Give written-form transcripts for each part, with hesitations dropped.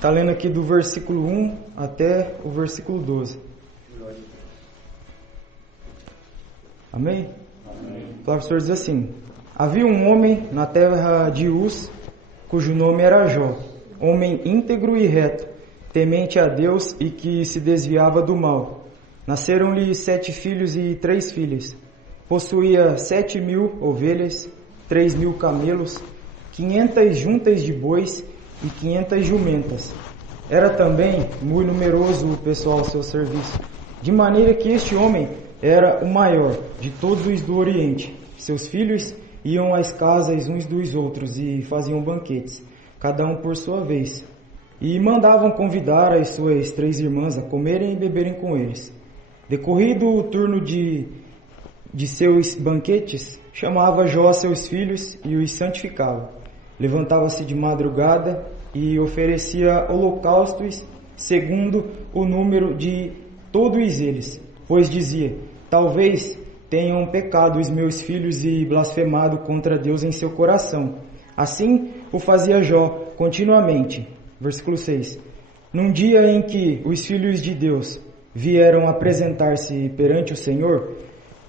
Está lendo aqui do versículo 1 até o versículo 12. Amém? Amém. A palavra do Senhor diz assim: havia um homem na terra de Uz, cujo nome era Jó, homem íntegro e reto, temente a Deus e que se desviava do mal. Nasceram-lhe 7 filhos e 3 filhas. Possuía 7.000 ovelhas, 3.000 camelos, 500 juntas de bois e 500 jumentas. Era também muito numeroso o pessoal ao seu serviço, de maneira que este homem era o maior de todos os do Oriente. Seus filhos iam às casas uns dos outros e faziam banquetes, cada um por sua vez, e mandavam convidar as suas 3 irmãs a comerem e beberem com eles. Decorrido o turno de seus banquetes, chamava Jó seus filhos e os santificava. Levantava-se de madrugada e oferecia holocaustos segundo o número de todos eles, pois dizia: talvez tenham pecado os meus filhos e blasfemado contra Deus em seu coração. Assim o fazia Jó continuamente. Versículo 6. Num dia em que os filhos de Deus vieram apresentar-se perante o Senhor,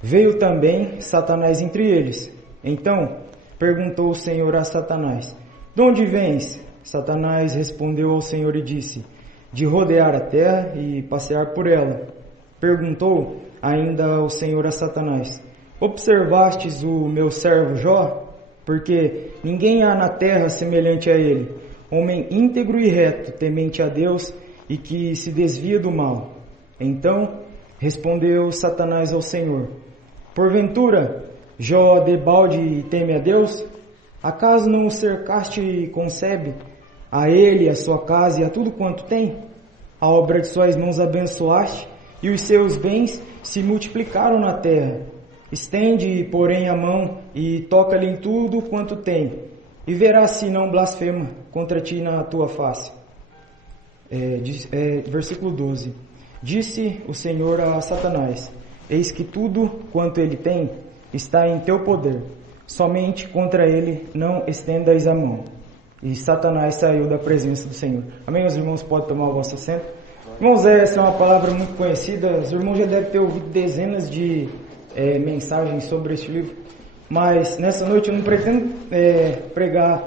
veio também Satanás entre eles. Então perguntou o Senhor a Satanás: de onde vens? Satanás respondeu ao Senhor e disse: de rodear a terra e passear por ela. Perguntou ainda o Senhor a Satanás: observastes o meu servo Jó? Porque ninguém há na terra semelhante a ele, homem íntegro e reto, temente a Deus e que se desvia do mal. Então respondeu Satanás ao Senhor: porventura Jó debalde teme a Deus? Acaso não o cercaste e concebe? A ele, a sua casa e a tudo quanto tem? A obra de suas mãos abençoaste, e os seus bens se multiplicaram na terra. Estende, porém, a mão e toca-lhe em tudo quanto tem, e verás se não blasfema contra ti na tua face. Versículo 12. Disse o Senhor a Satanás: eis que tudo quanto ele tem está em teu poder, somente contra ele não estendas a mão. E Satanás saiu da presença do Senhor. Amém? Os irmãos podem tomar o vosso assento. Irmãos, essa é uma palavra muito conhecida. Os irmãos já devem ter ouvido dezenas de mensagens sobre este livro. Mas nessa noite eu não pretendo pregar,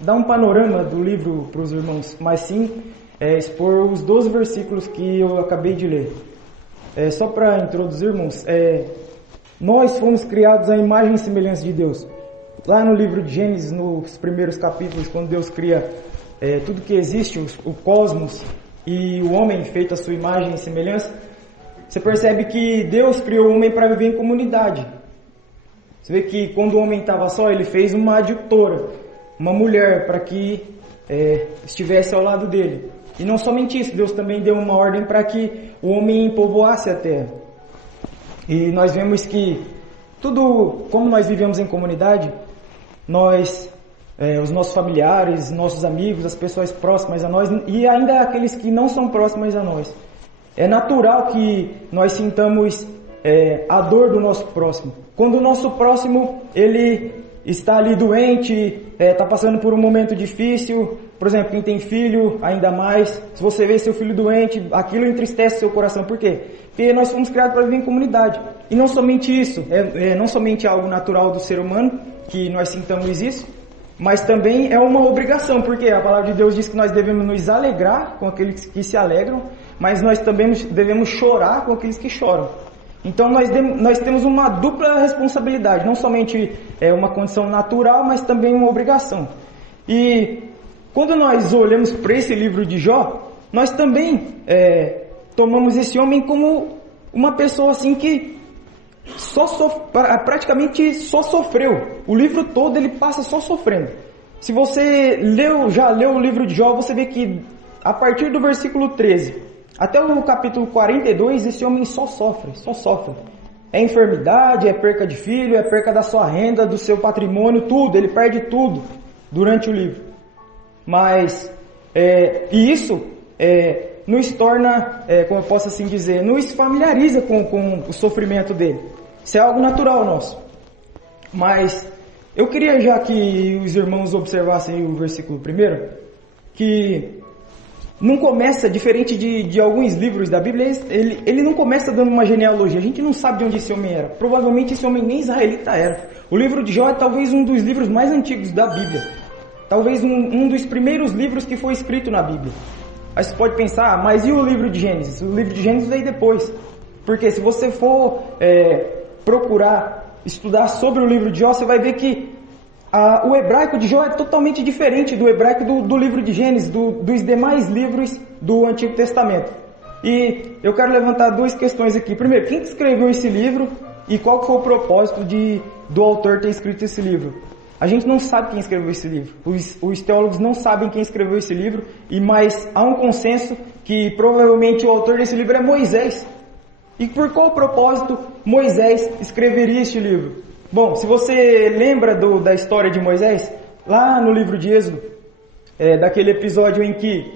dar um panorama do livro para os irmãos, mas sim expor os 12 versículos que eu acabei de ler. Só para introduzir, irmãos, nós fomos criados à imagem e semelhança de Deus. Lá no livro de Gênesis, nos primeiros capítulos, quando Deus cria tudo que existe, o cosmos e o homem feito à sua imagem e semelhança, você percebe que Deus criou o homem para viver em comunidade. Você vê que quando o homem estava só, ele fez uma adjutora, uma mulher, para que estivesse ao lado dele. E não somente isso, Deus também deu uma ordem para que o homem povoasse a terra. E nós vemos que como nós vivemos em comunidade, os nossos familiares, nossos amigos, as pessoas próximas a nós e ainda aqueles que não são próximas a nós, é natural que nós sintamos a dor do nosso próximo. Quando o nosso próximo ele está ali doente, está passando por um momento difícil, por exemplo, quem tem filho, ainda mais, se você vê seu filho doente, aquilo entristece seu coração. Por quê? Porque nós fomos criados para viver em comunidade. E não somente isso, não somente algo natural do ser humano, que nós sintamos isso, mas também é uma obrigação, porque a palavra de Deus diz que nós devemos nos alegrar com aqueles que se alegram, mas nós também devemos chorar com aqueles que choram. Então nós temos uma dupla responsabilidade, não somente uma condição natural, mas também uma obrigação. E quando nós olhamos para esse livro de Jó, nós também tomamos esse homem como uma pessoa assim que praticamente só sofreu. O livro todo ele passa só sofrendo. Se você já leu o livro de Jó, você vê que a partir do versículo 13 até o capítulo 42, esse homem só sofre. É enfermidade, é perca de filho, é perca da sua renda, do seu patrimônio, tudo. Ele perde tudo durante o livro. Mas, e isso nos torna, como eu posso assim dizer, nos familiariza com o sofrimento dele. Isso é algo natural nosso. Mas eu queria já que os irmãos observassem o versículo primeiro, que não começa, diferente de alguns livros da Bíblia, ele não começa dando uma genealogia. A gente não sabe de onde esse homem era. Provavelmente esse homem nem israelita era. O livro de Jó é talvez um dos livros mais antigos da Bíblia. Talvez um dos primeiros livros que foi escrito na Bíblia. Aí você pode pensar, mas e o livro de Gênesis? O livro de Gênesis veio depois. Porque se você for procurar estudar sobre o livro de Jó, você vai ver que o hebraico de Jó é totalmente diferente do hebraico do livro de Gênesis, dos demais livros do Antigo Testamento. E eu quero levantar duas questões aqui. Primeiro, quem escreveu esse livro e qual foi o propósito do autor ter escrito esse livro? A gente não sabe quem escreveu esse livro. Os teólogos não sabem quem escreveu esse livro, mas há um consenso que provavelmente o autor desse livro é Moisés. E por qual propósito Moisés escreveria este livro? Bom, se você lembra da história de Moisés, lá no livro de Êxodo, daquele episódio em que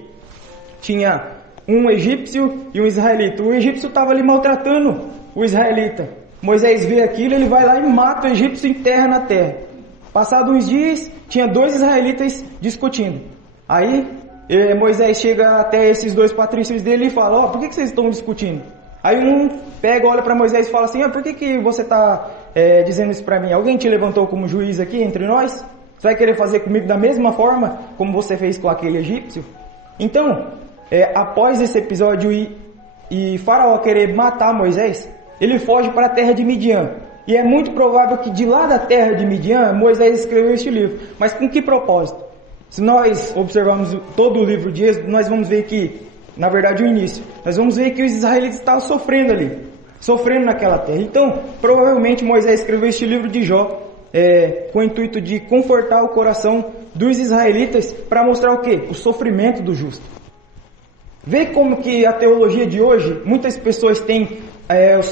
tinha um egípcio e um israelita. O egípcio estava ali maltratando o israelita. Moisés vê aquilo, ele vai lá e mata o egípcio e enterra na terra. Passados uns dias, tinha dois israelitas discutindo. Aí, Moisés chega até esses dois patrícios dele e fala, por que vocês estão discutindo? Aí um pega, olha para Moisés e fala assim, por que você está dizendo isso para mim? Alguém te levantou como juiz aqui entre nós? Você vai querer fazer comigo da mesma forma como você fez com aquele egípcio? Então, após esse episódio e Faraó querer matar Moisés, ele foge para a terra de Midian. E é muito provável que de lá da terra de Midian, Moisés escreveu este livro. Mas com que propósito? Se nós observarmos todo o livro de Êxodo, nós vamos ver que, na verdade o início, nós vamos ver que os israelitas estavam sofrendo ali, sofrendo naquela terra. Então, provavelmente Moisés escreveu este livro de Jó com o intuito de confortar o coração dos israelitas para mostrar o quê? O sofrimento do justo. Vê como que a teologia de hoje, muitas pessoas têm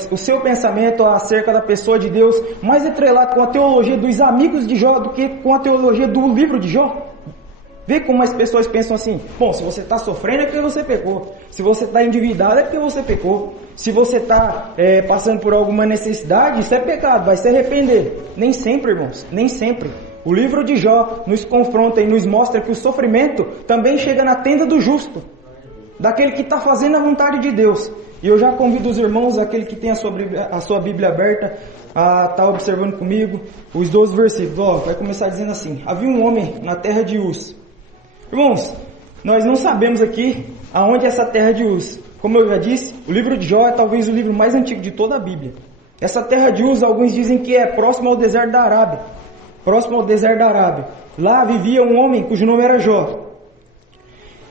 o seu pensamento acerca da pessoa de Deus mais atrelado com a teologia dos amigos de Jó do que com a teologia do livro de Jó. Vê como as pessoas pensam assim, bom, se você está sofrendo é porque você pecou, se você está endividado é porque você pecou, se você está passando por alguma necessidade, isso é pecado, vai se arrepender. Nem sempre, irmãos, nem sempre. O livro de Jó nos confronta e nos mostra que o sofrimento também chega na tenda do justo, daquele que está fazendo a vontade de Deus. E eu já convido os irmãos, aquele que tem a sua Bíblia aberta, a estar observando comigo os 12 versículos. Vai começar dizendo assim, havia um homem na terra de Uz. Irmãos, nós não sabemos aqui aonde é essa terra de Uz. Como eu já disse, o livro de Jó é talvez o livro mais antigo de toda a Bíblia. Essa terra de Uz, alguns dizem que é próximo ao deserto da Arábia. Próximo ao deserto da Arábia. Lá vivia um homem cujo nome era Jó.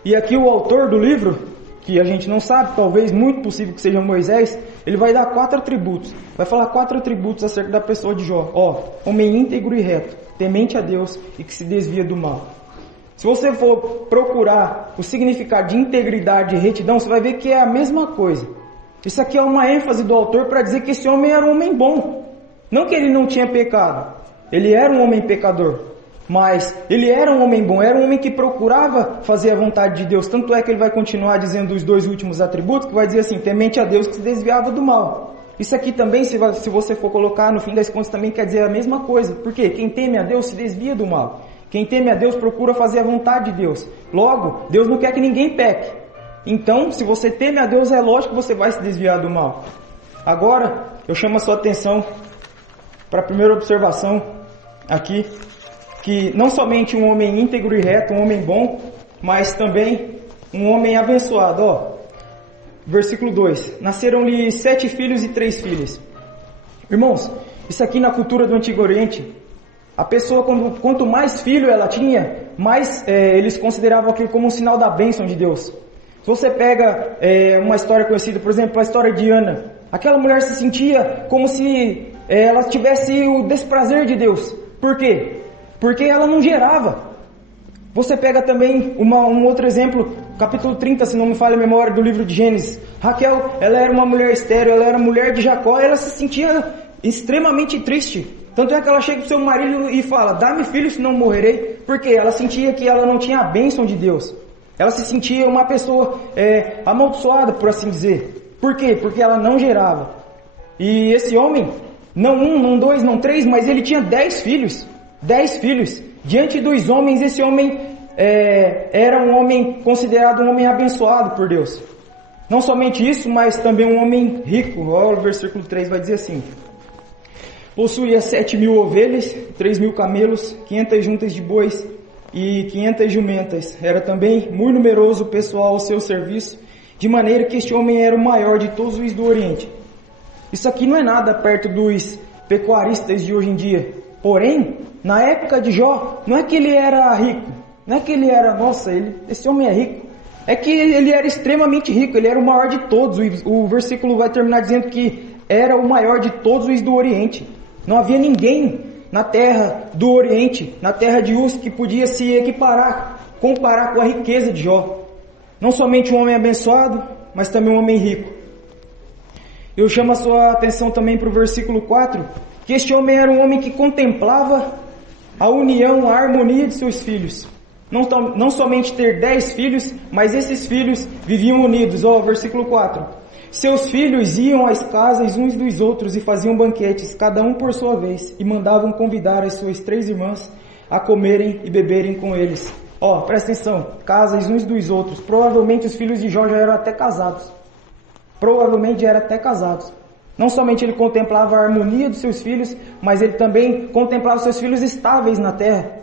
E aqui o autor do livro, que a gente não sabe, talvez muito possível que seja Moisés, ele vai dar 4 atributos. Vai falar 4 atributos acerca da pessoa de Jó. Homem íntegro e reto, temente a Deus e que se desvia do mal. Se você for procurar o significado de integridade e retidão, você vai ver que é a mesma coisa. Isso aqui é uma ênfase do autor para dizer que esse homem era um homem bom. Não que ele não tinha pecado. Ele era um homem pecador. Mas ele era um homem bom, era um homem que procurava fazer a vontade de Deus. Tanto é que ele vai continuar dizendo os 2 últimos atributos, que vai dizer assim, temente a Deus que se desviava do mal. Isso aqui também, se você for colocar, no fim das contas também quer dizer a mesma coisa. Por quê? Quem teme a Deus se desvia do mal. Quem teme a Deus procura fazer a vontade de Deus. Logo, Deus não quer que ninguém peque. Então, se você teme a Deus, é lógico que você vai se desviar do mal. Agora, eu chamo a sua atenção para a primeira observação aqui, que não somente um homem íntegro e reto, um homem bom, mas também um homem abençoado. Versículo 2. Nasceram-lhe 7 filhos e 3 filhas. Irmãos, isso aqui na cultura do Antigo Oriente, a pessoa, quanto mais filho ela tinha, mais eles consideravam aquilo como um sinal da bênção de Deus. Se você pega uma história conhecida, por exemplo, a história de Ana, aquela mulher se sentia como se ela tivesse o desprazer de Deus. Por quê? Porque ela não gerava. Você pega também um outro exemplo, capítulo 30, se não me falha a memória, do livro de Gênesis. Raquel, ela era uma mulher estéril, ela era mulher de Jacó, ela se sentia extremamente triste. Tanto é que ela chega para o seu marido e fala, dá-me filho, senão morrerei. Porque ela sentia que ela não tinha a bênção de Deus. Ela se sentia uma pessoa amaldiçoada, por assim dizer. Por quê? Porque ela não gerava. E esse homem, não 1, não 2, não 3, mas ele tinha 10 filhos. 10 filhos. Diante dos homens, esse homem era um homem considerado um homem abençoado por Deus. Não somente isso, mas também um homem rico. Olha, o versículo 3 vai dizer assim: possuía 7.000 ovelhas, 3.000 camelos, 500 juntas de bois e 500 jumentas. Era também muito numeroso o pessoal ao seu serviço, de maneira que este homem era o maior de todos os do Oriente. Isso aqui não é nada perto dos pecuaristas de hoje em dia. Porém, na época de Jó, não é que ele era rico, não é que ele era, nossa, esse homem é rico. É que ele era extremamente rico, ele era o maior de todos. O versículo vai terminar dizendo que era o maior de todos os do Oriente. Não havia ninguém na terra do Oriente, na terra de Uz, que podia se comparar com a riqueza de Jó. Não somente um homem abençoado, mas também um homem rico. Eu chamo a sua atenção também para o versículo 4, que este homem era um homem que contemplava a união, a harmonia de seus filhos. Não somente ter 10 filhos, mas esses filhos viviam unidos. Versículo 4. Seus filhos iam às casas uns dos outros e faziam banquetes, cada um por sua vez, e mandavam convidar as suas 3 irmãs a comerem e beberem com eles. Presta atenção, casas uns dos outros. Provavelmente os filhos de Jó já eram até casados. Não somente ele contemplava a harmonia dos seus filhos, mas ele também contemplava os seus filhos estáveis na terra.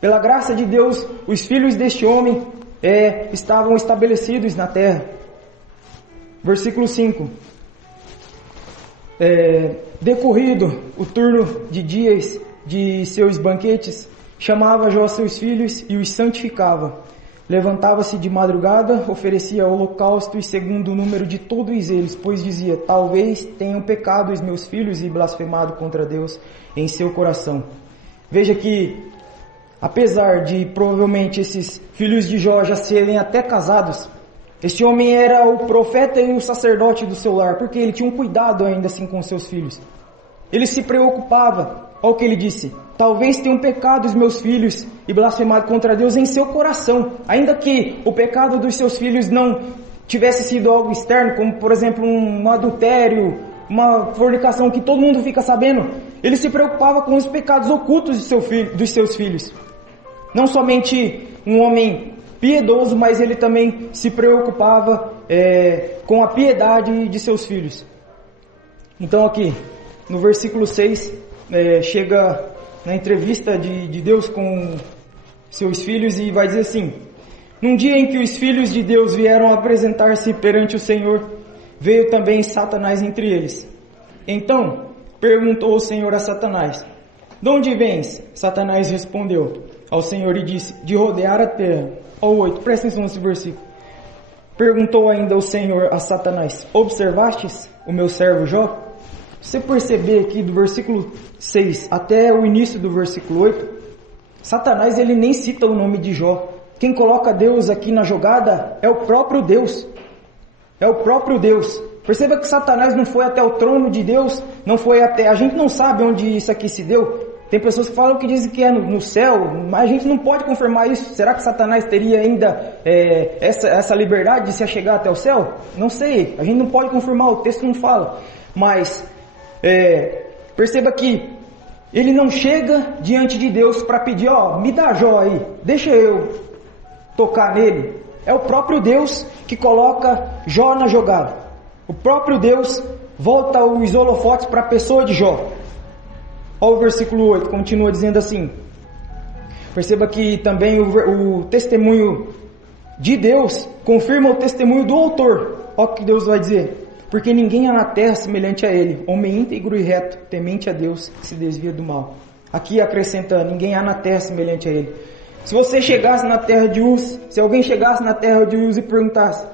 Pela graça de Deus, os filhos deste homem estavam estabelecidos na terra. Versículo 5. Decorrido o turno de dias de seus banquetes, chamava Jó seus filhos e os santificava. Levantava-se de madrugada, oferecia holocaustos segundo o número de todos eles, pois dizia: talvez tenham pecado os meus filhos e blasfemado contra Deus em seu coração. Veja que, apesar de provavelmente esses filhos de Jó já serem até casados, este homem era o profeta e o sacerdote do seu lar, porque ele tinha um cuidado ainda assim com seus filhos. Ele se preocupava. Olha o que ele disse: talvez tenham pecado os meus filhos e blasfemado contra Deus em seu coração. Ainda que o pecado dos seus filhos não tivesse sido algo externo, como por exemplo um adultério, uma fornicação que todo mundo fica sabendo, ele se preocupava com os pecados ocultos dos seus filhos. Não somente um homem piedoso, mas ele também se preocupava com a piedade de seus filhos. Então aqui, no versículo 6, chega na entrevista de Deus com seus filhos e vai dizer assim: num dia em que os filhos de Deus vieram apresentar-se perante o Senhor, veio também Satanás entre eles. Então perguntou o Senhor a Satanás: de onde vens? Satanás respondeu ao Senhor e disse: de rodear a terra. 8, presta atenção nesse versículo. Perguntou ainda o Senhor a Satanás: observastes o meu servo Jó? Se você perceber aqui do versículo 6 até o início do versículo 8, Satanás ele nem cita o nome de Jó. Quem coloca Deus aqui na jogada é o próprio Deus. Perceba que Satanás não foi até o trono de Deus, não foi até... A gente não sabe onde isso aqui se deu. Tem pessoas que falam que dizem que é no céu, mas a gente não pode confirmar isso. Será que Satanás teria ainda essa liberdade de se achegar até o céu? Não sei, a gente não pode confirmar, o texto não fala. Mas perceba que ele não chega diante de Deus para pedir: me dá Jó aí, deixa eu tocar nele. É o próprio Deus que coloca Jó na jogada. O próprio Deus volta os holofotes para a pessoa de Jó. Olha o versículo 8, continua dizendo assim. Perceba que também o testemunho de Deus confirma o testemunho do autor. Olha o que Deus vai dizer: porque ninguém há na terra semelhante a ele, homem íntegro e reto, temente a Deus, que se desvia do mal. Aqui acrescenta: ninguém há na terra semelhante a ele. Se você chegasse na terra de Uz, se alguém chegasse na terra de Uz e perguntasse: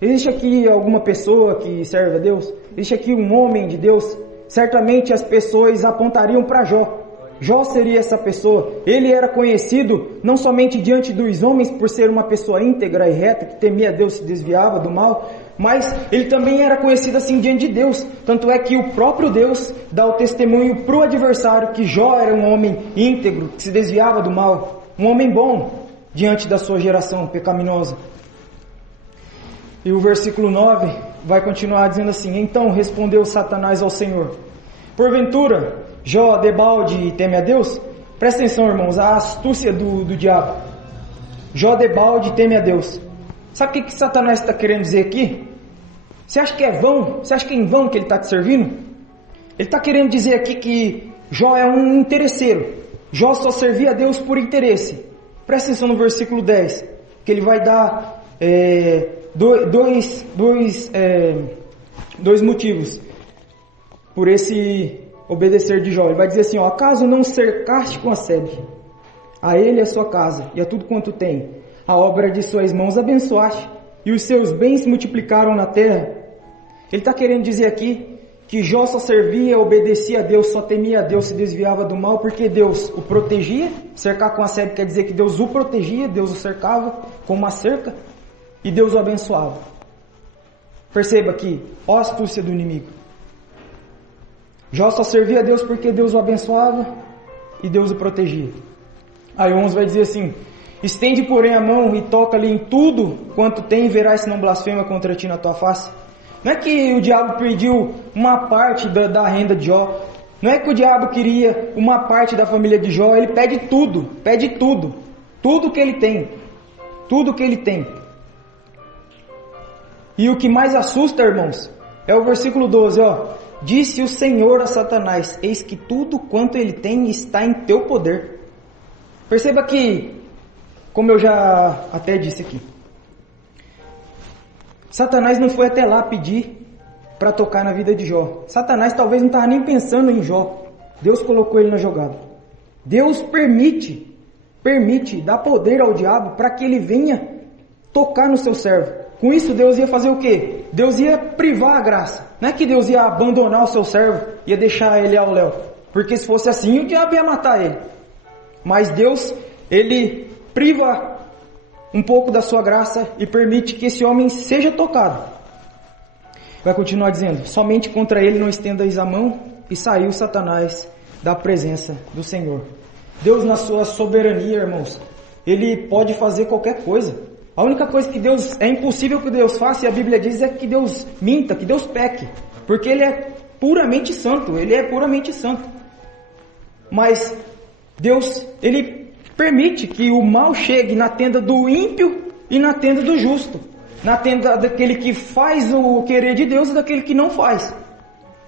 existe aqui alguma pessoa que serve a Deus? Existe aqui um homem de Deus? Certamente as pessoas apontariam para Jó. Jó seria essa pessoa. Ele era conhecido não somente diante dos homens por ser uma pessoa íntegra e reta, que temia Deus e se desviava do mal, mas ele também era conhecido assim diante de Deus. Tanto é que o próprio Deus dá o testemunho para o adversário que Jó era um homem íntegro, que se desviava do mal, um homem bom diante da sua geração pecaminosa. E o versículo 9 vai continuar dizendo assim: então respondeu Satanás ao Senhor: porventura Jó debalde teme a Deus, Presta atenção, irmãos, a astúcia do diabo. Jó debalde teme a Deus. Sabe o que Satanás está querendo dizer aqui? Você acha que é vão? Você acha que é em vão que ele está te servindo? Ele está querendo dizer aqui que Jó é um interesseiro. Jó só servia a Deus por interesse. Presta atenção no versículo 10, que ele vai dar dois motivos por esse obedecer de Jó. Ele vai dizer assim, ó, acaso não cercaste com a sebe a ele e a sua casa, e a tudo quanto tem, a obra de suas mãos abençoaste, e os seus bens se multiplicaram na terra. Ele está querendo dizer aqui que Jó só servia, obedecia a Deus, só temia a Deus, se desviava do mal, porque Deus o protegia. Cercar com a sebe quer dizer que Deus o protegia, Deus o cercava com uma cerca, e Deus o abençoava. Perceba aqui, ó a astúcia do inimigo. Jó só servia a Deus porque Deus o abençoava e Deus o protegia. Aí 11 vai dizer assim, estende porém a mão e toca-lhe em tudo quanto tem, e verás se não blasfema contra ti na tua face. Não é que o diabo pediu uma parte da renda de Jó. Não é que o diabo queria uma parte da família de Jó. Ele pede tudo. Tudo que ele tem. Tudo que ele tem. E o que mais assusta, irmãos, é o versículo 12, ó. Disse o Senhor a Satanás, eis que tudo quanto ele tem está em teu poder. Perceba que, como eu já até disse aqui, Satanás não foi até lá pedir para tocar na vida de Jó. Satanás talvez não estava nem pensando em Jó. Deus colocou ele na jogada. Deus permite, dá poder ao diabo para que ele venha tocar no seu servo. Com isso Deus ia fazer o quê? Deus ia privar a graça. Não é que Deus ia abandonar o seu servo, ia deixar ele ao léu. Porque se fosse assim, o diabo ia matar ele. Mas Deus, ele priva um pouco da sua graça e permite que esse homem seja tocado. Vai continuar dizendo, somente contra ele não estendais a mão, e saiu Satanás da presença do Senhor. Deus, na sua soberania, irmãos, ele pode fazer qualquer coisa. A única coisa que Deus, é impossível que Deus faça, e a Bíblia diz, é que Deus minta, que Deus peque, porque ele é puramente santo, Mas Deus, ele permite que o mal chegue na tenda do ímpio e na tenda do justo. Na tenda daquele que faz o querer de Deus e daquele que não faz.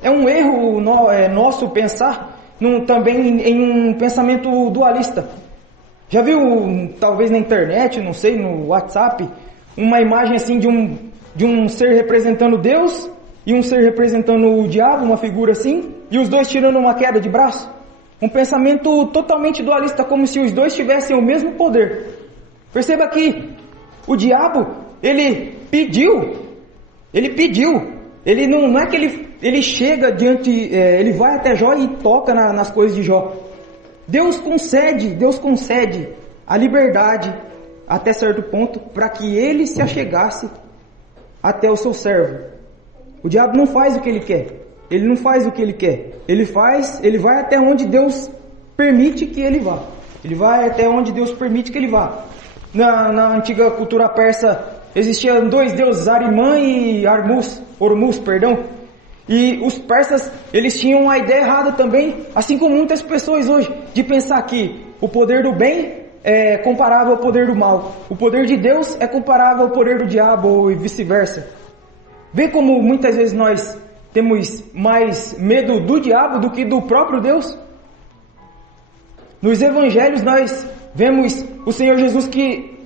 É um erro nosso pensar também em um pensamento dualista. Já viu, talvez na internet, não sei, no WhatsApp, uma imagem assim de um ser representando Deus e um ser representando o diabo, uma figura assim, e os dois tirando uma queda de braço? Um pensamento totalmente dualista, como se os dois tivessem o mesmo poder. Perceba que o diabo, ele pediu, ele não é que ele chega diante, ele vai até Jó e toca nas coisas de Jó. Deus concede a liberdade até certo ponto para que ele se achegasse até o seu servo. O diabo não faz o que ele quer. Ele não faz o que ele quer. Ele vai até onde Deus permite que ele vá. Ele vai até onde Deus permite que ele vá. Na antiga cultura persa existiam dois deuses, Arimã e Ormuz. E os persas, eles tinham a ideia errada também, assim como muitas pessoas hoje, de pensar que o poder do bem é comparável ao poder do mal. O poder de Deus é comparável ao poder do diabo e vice-versa. Vê como muitas vezes nós temos mais medo do diabo do que do próprio Deus? Nos evangelhos nós vemos o Senhor Jesus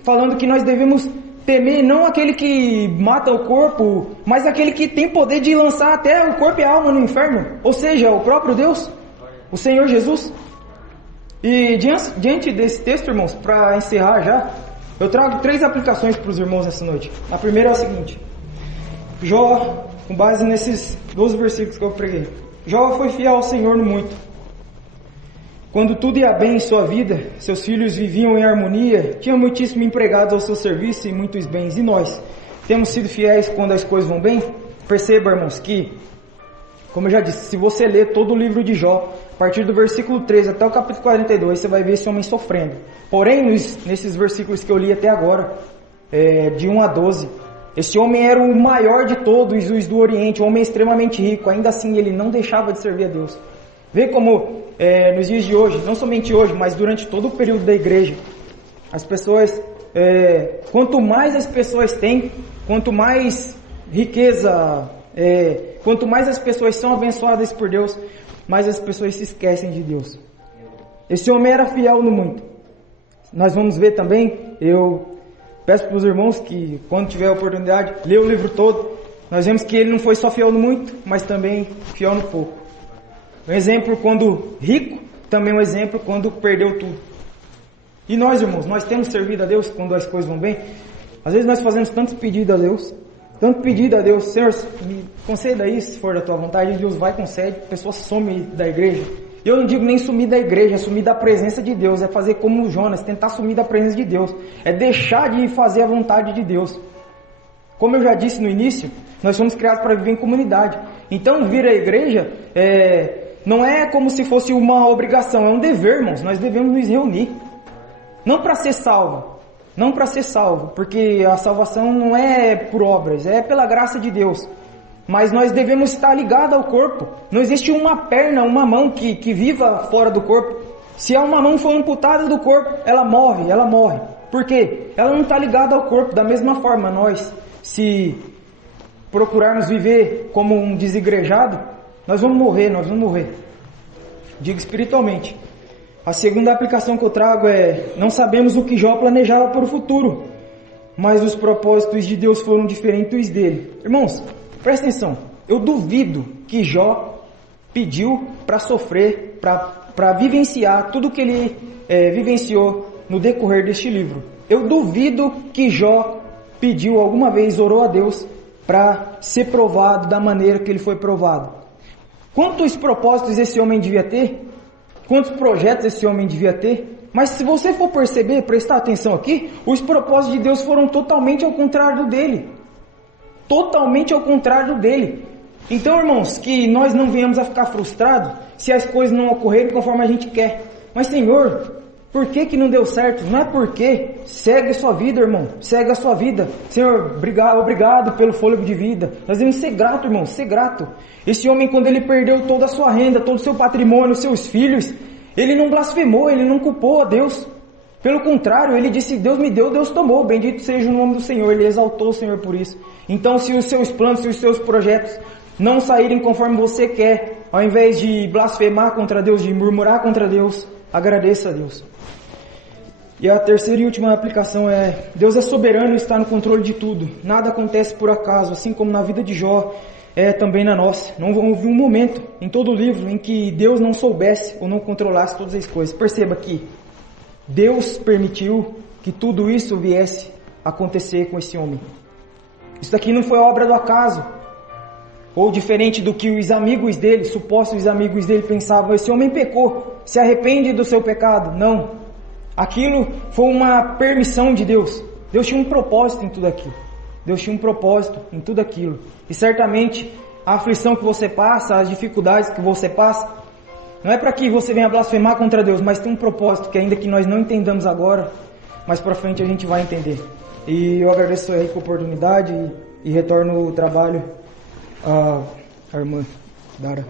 falando que nós devemos temer não aquele que mata o corpo, mas aquele que tem poder de lançar até o corpo e a alma no inferno. Ou seja, o próprio Deus, o Senhor Jesus. E diante desse texto, irmãos, para encerrar já, eu trago 3 aplicações para os irmãos nessa noite. A primeira é a seguinte. Jó, com base nesses 12 versículos que eu preguei. Jó foi fiel ao Senhor no muito. Quando tudo ia bem em sua vida, seus filhos viviam em harmonia, tinha muitíssimos empregados ao seu serviço e muitos bens. E nós, temos sido fiéis quando as coisas vão bem? Perceba, irmãos, que, como eu já disse, se você ler todo o livro de Jó, a partir do versículo 13 até o capítulo 42, você vai ver esse homem sofrendo. Porém, nesses versículos que eu li até agora, de 1 a 12, esse homem era o maior de todos os do Oriente, um homem extremamente rico, ainda assim ele não deixava de servir a Deus. Vê como nos dias de hoje, não somente hoje, mas durante todo o período da igreja, as pessoas, quanto mais as pessoas têm, quanto mais riqueza, quanto mais as pessoas são abençoadas por Deus, mais as pessoas se esquecem de Deus. Esse homem era fiel no muito. Nós vamos ver também, eu peço para os irmãos que quando tiver a oportunidade, lê o livro todo. Nós vemos que ele não foi só fiel no muito, mas também fiel no pouco. Um exemplo quando rico, também um exemplo quando perdeu tudo. E nós, irmãos, nós temos servido a Deus quando as coisas vão bem. Às vezes nós fazemos tantos pedidos a Deus, Senhor, me conceda isso, se for da tua vontade, e Deus vai e concede, a pessoa some da igreja. Eu não digo nem sumir da igreja, é sumir da presença de Deus, é fazer como o Jonas, tentar sumir da presença de Deus, é deixar de fazer a vontade de Deus. Como eu já disse no início, nós somos criados para viver em comunidade. Então vir à igreja não é como se fosse uma obrigação, é um dever, irmãos, nós devemos nos reunir. Não para ser salvo, porque a salvação não é por obras, é pela graça de Deus. Mas nós devemos estar ligados ao corpo. Não existe uma perna, uma mão que viva fora do corpo. Se uma mão for amputada do corpo, ela morre. Por quê? Ela não está ligada ao corpo. Da mesma forma, nós, se procurarmos viver como um desigrejado, nós vamos morrer. Digo espiritualmente. A segunda aplicação que eu trago não sabemos o que Jó planejava para o futuro, mas os propósitos de Deus foram diferentes dele. Irmãos, presta atenção, eu duvido que Jó pediu para sofrer, para vivenciar tudo que ele vivenciou no decorrer deste livro. Eu duvido que Jó pediu alguma vez, orou a Deus para ser provado da maneira que ele foi provado. Quantos propósitos esse homem devia ter? Quantos projetos esse homem devia ter? Mas se você for perceber, prestar atenção aqui, os propósitos de Deus foram totalmente ao contrário dele. Totalmente ao contrário dele. Então, irmãos, que nós não venhamos a ficar frustrados se as coisas não ocorrerem conforme a gente quer. Mas, Senhor, por que não deu certo? Não é porque. Segue a sua vida, irmão. Segue a sua vida. Senhor, obrigado pelo fôlego de vida. Nós devemos ser grato, irmão. Ser grato. Esse homem, quando ele perdeu toda a sua renda, todo o seu patrimônio, seus filhos, ele não blasfemou, ele não culpou a Deus. Pelo contrário, ele disse, Deus me deu, Deus tomou. Bendito seja o nome do Senhor. Ele exaltou o Senhor por isso. Então, se os seus planos, se os seus projetos não saírem conforme você quer, ao invés de blasfemar contra Deus, de murmurar contra Deus, agradeça a Deus. E a terceira e última aplicação Deus é soberano e está no controle de tudo. Nada acontece por acaso, assim como na vida de Jó, também na nossa. Não houve um momento em todo o livro em que Deus não soubesse ou não controlasse todas as coisas. Perceba que Deus permitiu que tudo isso viesse acontecer com esse homem. Isso daqui não foi obra do acaso, ou diferente do que os amigos dele, supostos amigos dele, pensavam. Esse homem pecou, se arrepende do seu pecado. Não. Aquilo foi uma permissão de Deus. Deus tinha um propósito em tudo aquilo. Deus tinha um propósito em tudo aquilo. E certamente a aflição que você passa, as dificuldades que você passa, não é para que você venha blasfemar contra Deus, mas tem um propósito que ainda que nós não entendamos agora, mais para frente a gente vai entender. E eu agradeço aí a oportunidade e retorno o trabalho à irmã Dara.